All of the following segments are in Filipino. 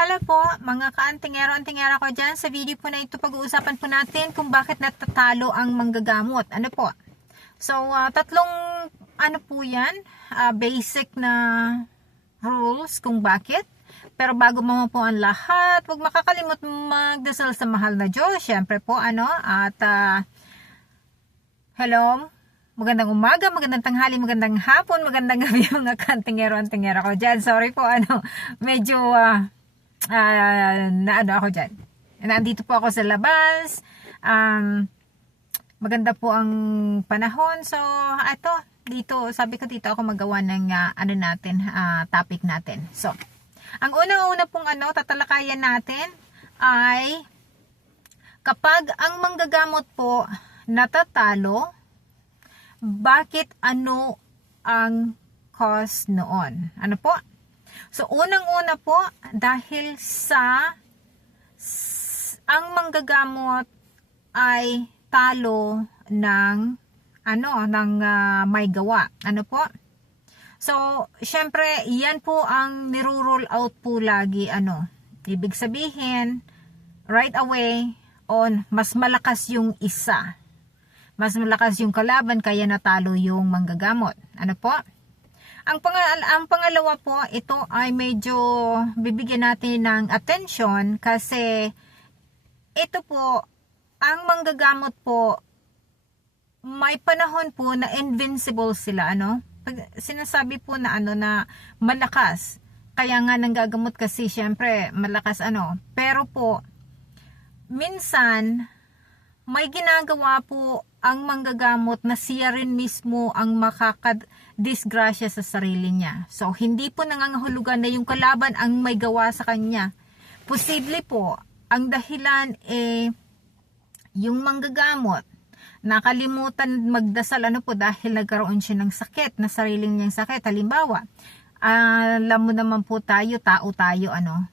Hello po, mga kaantingero-antingera ko dyan. Sa video po na ito, pag-uusapan po natin kung bakit natatalo ang manggagamot. Ano po? So, ah, tatlong ano po yan, ah, basic na rules kung bakit. Pero bago mo po ang lahat, huwag makakalimot magdasal sa mahal na Diyos. Siyempre po, ano, at ah, hello, magandang umaga, magandang tanghali, magandang hapon, magandang gabi mga kantingero-antingera ko dyan. Sorry po, ano, medyo, ah, ah, na ano ako dyan. Nandito po ako sa labas. Um, maganda po ang panahon. So, ito, dito, sabi ko dito ako magawa ng ah, ano natin, ah, topic natin. So, ang una-una pong ano, tatalakayan natin ay kapag ang manggagamot po natatalo, bakit ano ang cause noon? Ano po? So, unang-una po, dahil sa ang manggagamot ay talo ng ano, ng ah, may gawa. Ano po? So, syempre, yan po ang niro-roll out po lagi, ano. Ibig sabihin, right away, on, mas malakas yung isa. Mas malakas yung kalaban, kaya natalo yung manggagamot. Ano po? Ang, pangal ang pangalawa po, ito ay medyo bibigyan natin ng attention kasi ito po, ang manggagamot po, may panahon po na invincible sila, ano? Pag sinasabi po na ano na malakas, kaya nga nanggagamot kasi syempre malakas ano. Pero po, minsan, may ginagawa po ang manggagamot na siya rin mismo ang makakadisgrasya sa sarili niya. So, hindi po nangangahulugan na yung kalaban ang may gawa sa kanya. Posible po, ang dahilan eh, yung manggagamot, nakalimutan magdasal ano po dahil nagkaroon siya ng sakit, na sariling niyang sakit. Halimbawa, alam mo naman po tayo, tao tayo, ano,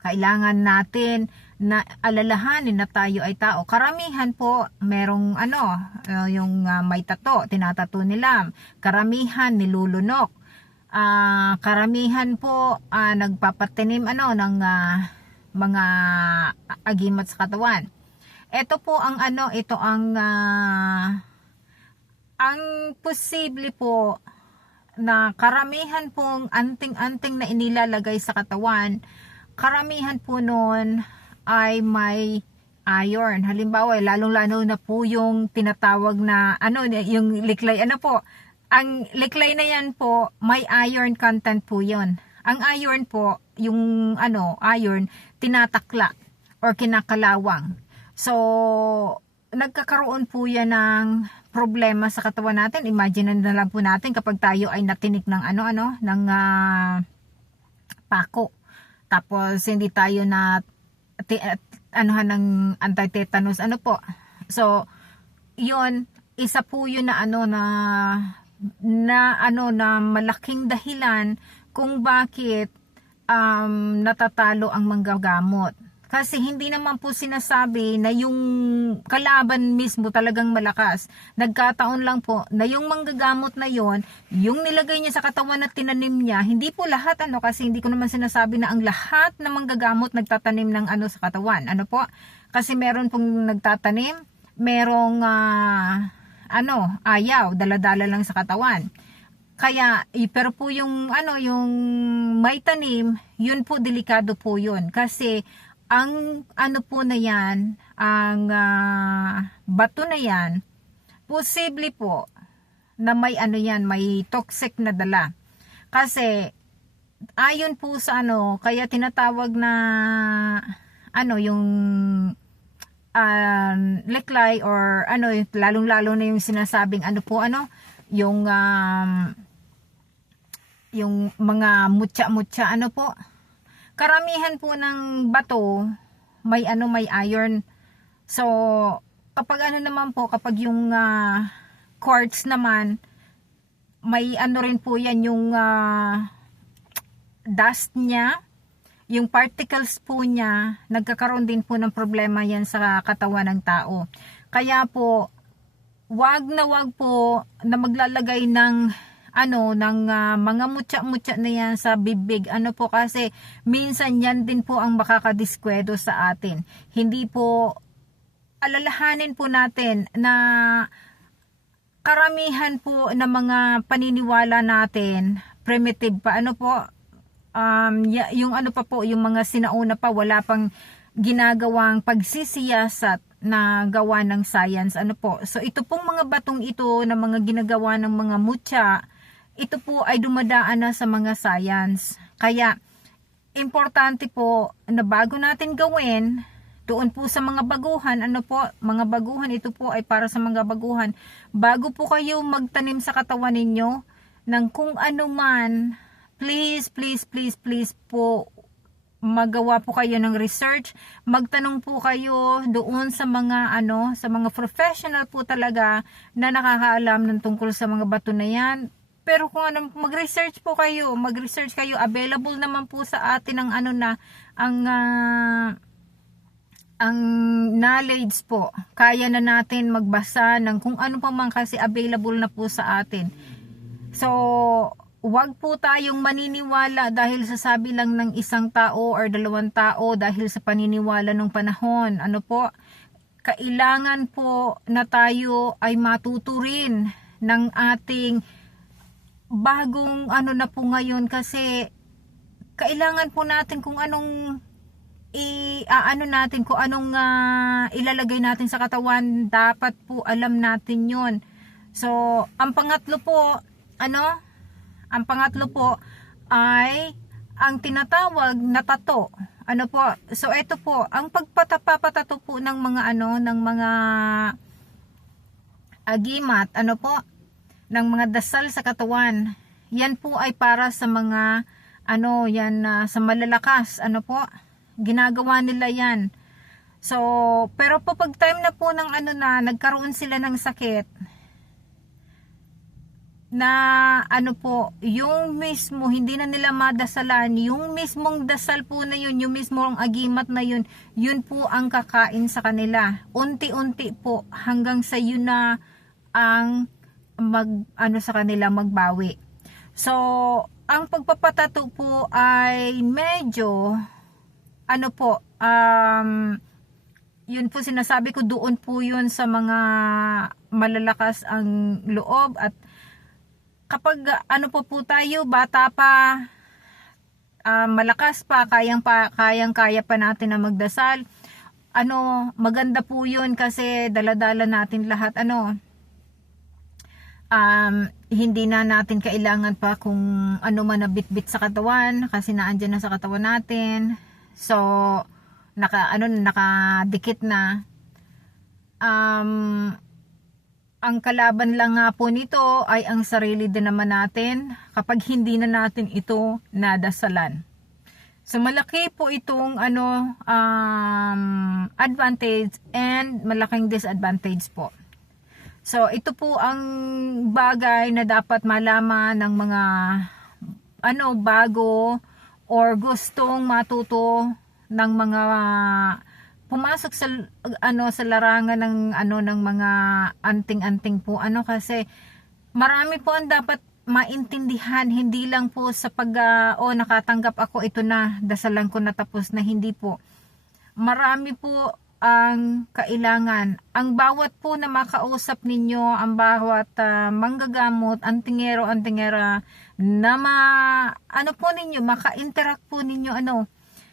kailangan natin na alalahanin na tayo ay tao. Karamihan po merong ano, uh, yung uh, may tato, tinatato nila. Karamihan nilulunok. Ah, karamihan po ah, nagpapatinim ano ng ah, mga agimat sa katawan. Ito po ang ano, ito ang ah, ang posible po na karamihan pong anting-anting na inilalagay sa katawan, karamihan po noon ay may iron. Halimbawa, lalong-lalo na po yung tinatawag na ano, yung liklay, ano po, ang liklay na yan po, may iron content po yon. Ang iron po, yung ano, iron, tinatakla or kinakalawang. So, nagkakaroon po yan ng problema sa katawan natin. Imagine na lang po natin kapag tayo ay natinik ng ano-ano, ng ah, pako. Tapos, hindi tayo na at- anuhan ng anti-tetanus. Ano po? So, yun, isa po yun na ano na na ano na malaking dahilan kung bakit um, natatalo ang manggagamot. Kasi hindi naman po sinasabi na yung kalaban mismo talagang malakas. Nagkataon lang po na yung manggagamot na yon, yung nilagay niya sa katawan at tinanim niya, hindi po lahat ano kasi hindi ko naman sinasabi na ang lahat na manggagamot nagtatanim ng ano sa katawan. Ano po? Kasi meron pong nagtatanim, merong ah, ano, ayaw, daladala lang sa katawan. Kaya, eh, pero po yung, ano, yung may tanim, yun po, delikado po yun. Kasi, ang, ano po na yan, ang ah, bato na yan, posible po, na may ano yan, may toxic na dala. Kasi, ayon po sa ano, kaya tinatawag na, ano, yung, um, leklay or ano, lalong-lalo na yung sinasabing ano po, ano, yung, um, yung mga mutya-mutya, ano po, karamihan po ng bato, may ano, may iron. So, kapag ano naman po, kapag yung ah, quartz naman, may ano rin po yan, yung ah, dust niya, yung particles po niya, nagkakaroon din po ng problema yan sa katawan ng tao. Kaya po, wag na wag po na maglalagay ng ano ng ah, mga mutya-mutya na yan sa bibig. Ano po kasi minsan yan din po ang makakadiskwento sa atin. Hindi po alalahanin po natin na karamihan po ng mga paniniwala natin primitive pa ano po um, yung ano pa po yung mga sinauna pa wala pang ginagawang pagsisiyasat na gawa ng science ano po so ito pong mga batong ito na mga ginagawa ng mga mutya ito po ay dumadaan na sa mga science kaya importante po na bago natin gawin doon po sa mga baguhan, ano po, mga baguhan, ito po ay para sa mga baguhan. Bago po kayo magtanim sa katawan ninyo ng kung ano man, please, please, please, please po, magawa po kayo ng research, magtanong po kayo doon sa mga ano, sa mga professional po talaga na nakakaalam ng tungkol sa mga bato na yan. Pero kung ano, mag-research po kayo, mag-research kayo, available naman po sa atin ang ano na, ang ah, ang knowledge po, kaya na natin magbasa ng kung ano pa man kasi available na po sa atin. So, wag po tayong maniniwala dahil sa sabi lang ng isang tao or dalawang tao dahil sa paniniwala ng panahon. Ano po? Kailangan po na tayo ay matuturin ng ating bagong ano na po ngayon kasi kailangan po natin kung anong i ano natin kung anong ah, ilalagay natin sa katawan. Dapat po alam natin yon so ang pangatlo po ano? Ang pangatlo po ay ang tinatawag na tato. Ano po? So ito po ang pagpatapapatato po ng mga ano ng mga agimat ano po ng mga dasal sa katawan yan po ay para sa mga ano yan ah, sa malalakas ano po ginagawa nila yan. So, pero po pag time na po ng ano na, nagkaroon sila ng sakit, na ano po, yung mismo, hindi na nila madasalan, yung mismong dasal po na yun, yung mismong agimat na yun, yun po ang kakain sa kanila. Unti-unti po, hanggang sa yun na ang mag, ano sa kanila, magbawi. So, ang pagpapatato po ay medyo ano po, um, yun po sinasabi ko doon po yun sa mga malalakas ang loob at kapag ano po po tayo, bata pa, ah, malakas pa, kayang pa, kayang kaya pa natin na magdasal, ano, maganda po yun kasi daladala natin lahat, ano, um, hindi na natin kailangan pa kung ano man na bit-bit sa katawan kasi naandyan na sa katawan natin So, naka, ano, nakadikit na. Um, ang kalaban lang nga po nito ay ang sarili din naman natin kapag hindi na natin ito nadasalan. So malaki po itong ano um, advantage and malaking disadvantage po. So ito po ang bagay na dapat malaman ng mga ano bago or gustong matuto ng mga pumasok sa ano sa larangan ng ano ng mga anting-anting po. Ano kasi marami po ang dapat maintindihan. Hindi lang po sa pag uh, oh nakatanggap ako ito na dasalan ko na tapos na. Hindi po. Marami po ang kailangan. Ang bawat po na makausap ninyo, ang bawat uh, manggagamot, antingero, antingera, na ma, ano po ninyo, maka-interact po ninyo, ano,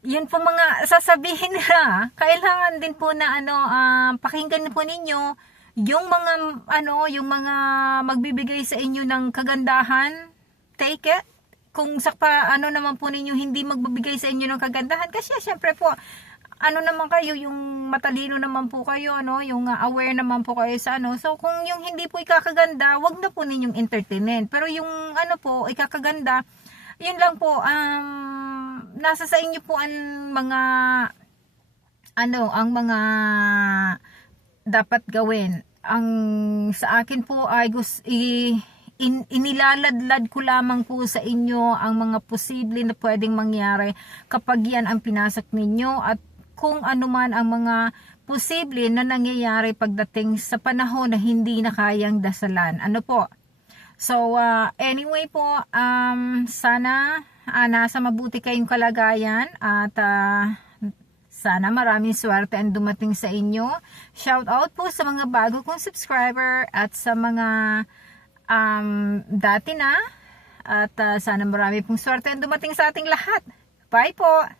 yun po mga sasabihin nila, kailangan din po na, ano, uh, pakinggan po ninyo, yung mga, ano, yung mga magbibigay sa inyo ng kagandahan, take it. Kung sakpa, ano naman po ninyo, hindi magbibigay sa inyo ng kagandahan, kasi syempre po, ano naman kayo, yung matalino naman po kayo, ano, yung uh, aware naman po kayo sa ano. So, kung yung hindi po ikakaganda, wag na po ninyong entertainin. Pero yung ano po, ikakaganda, yun lang po, um, nasa sa inyo po ang mga, ano, ang mga dapat gawin. Ang sa akin po ay gusto, i, in, inilaladlad ko lamang po sa inyo ang mga posible na pwedeng mangyari kapag yan ang pinasok ninyo at kung ano man ang mga posible na nangyayari pagdating sa panahon na hindi na kayang dasalan. Ano po? So, uh, anyway po, um, sana ah, nasa mabuti kayong kalagayan at ah, sana maraming swerte ang dumating sa inyo. Shout out po sa mga bago kong subscriber at sa mga um, dati na. At ah, sana marami pong swerte ang dumating sa ating lahat. Bye po!